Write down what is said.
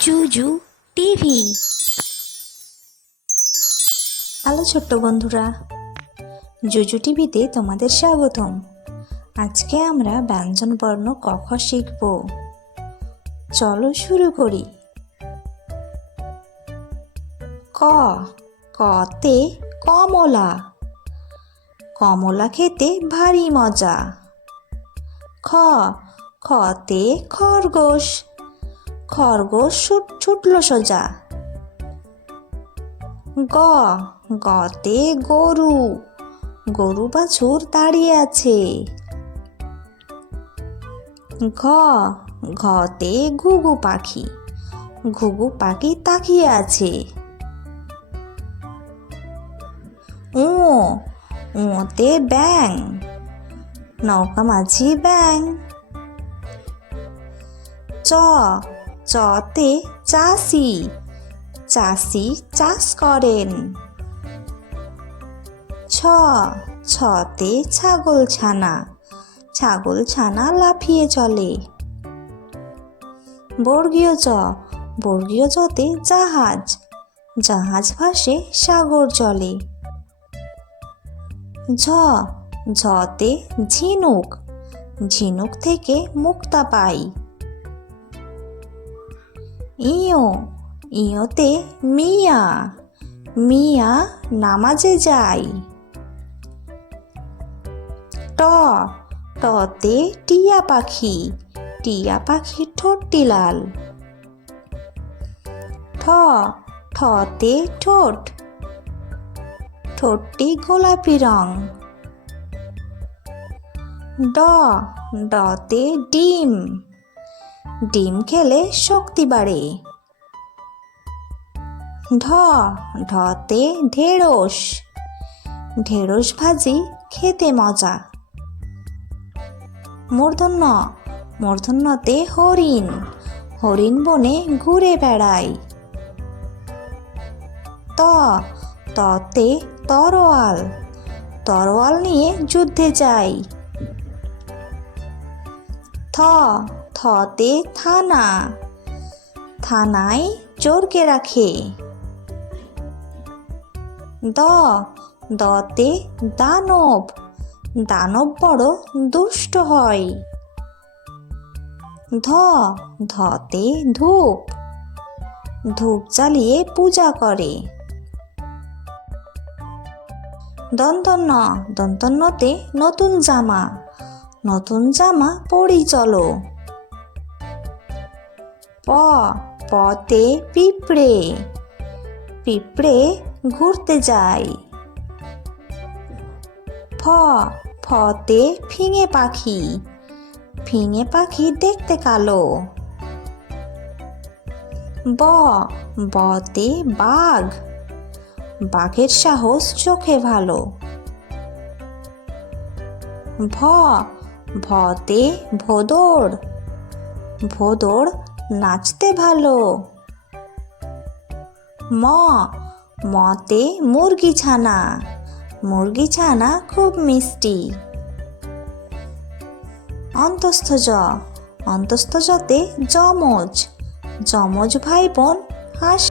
জুজু TV. Hello ছোট্ট বন্ধুরা, জুজু টিভিতে তোমাদের স্বাগতম। আজকে আমরা ব্যঞ্জন বর্ণ ক খ শিখব। চলো শুরু করি। ক, কতে কমলা। কমলা খেতে ভারী মজা। খ, খতে খরগোশ। খরগোশ ছুটল সোজা। গ, গতে গরু। গরু বাছুর দাঁড়িয়ে আছে। ঘ, ঘতে ঘুঘু পাখি। ঘুঘু পাখি তাকিয়ে আছে। উ, উতে ব্যাঙ। নৌকা মাঝি ব্যাঙ। চ, চতে চাষি। চাষি চাষ করেন। ছ, ছতে ছাগল ছানা। ছাগল ছানা লাফিয়ে চলে। বর্গীয় চ, বর্গীয় চতে জাহাজ। জাহাজ ভাসে সাগর জলে। ঝ, ঝতে ঝিনুক। ঝিনুক থেকে মুক্তা পাই। ইয়, ইয়তে মিয়া। মিয়া নামাজে যায়। ট, টতে টিয়া পাখি। টিয়া পাখির ঠোঁটটি লাল। ঠ, ঠতে ঠোঁট। ঠোঁটটি গোলাপি রং। ড, ডতে ডিম। ডিম খেলে শক্তি বাড়ে। ঢ, ঢতে ঢেঁড়স। ঢেঁড়স ভাজি খেতে মজা। মূর্ধন্য, মূর্ধন্যতে হরিণ। হরিণ বনে ঘুরে বেড়ায়। ত, ততে তরোয়াল। তরোয়াল নিয়ে যুদ্ধে যায়। থ, থতে থানা। থানায় চোরকে রাখে। দ, দতে দানব। দানব বড় দুষ্ট হয়। ধ, ধতে ধূপ। ধূপ জ্বালিয়ে পূজা করে। দন্তন্য, দন্তন্যতে নতুন জামা। নতুন জামা পরি চলো। প, পতে পিঁপড়ে। পিঁপড়ে ঘুরতে যায়। ফ, ফতে ফিঙে পাখি। ফিঙে পাখি দেখতে কালো। ব, বতে বাঘ। বাঘের সাহস চোখে ভালো। ভ, ভতে ভোঁদড়। ভোঁদড় নাচতে ভালো। ম, মতে মুরগি ছানা। মুরগি ছানা খুব মিষ্টি। অন্তস্থ জ, অন্তস্থ জতে যমজ। যমজ ভাই বোন হাস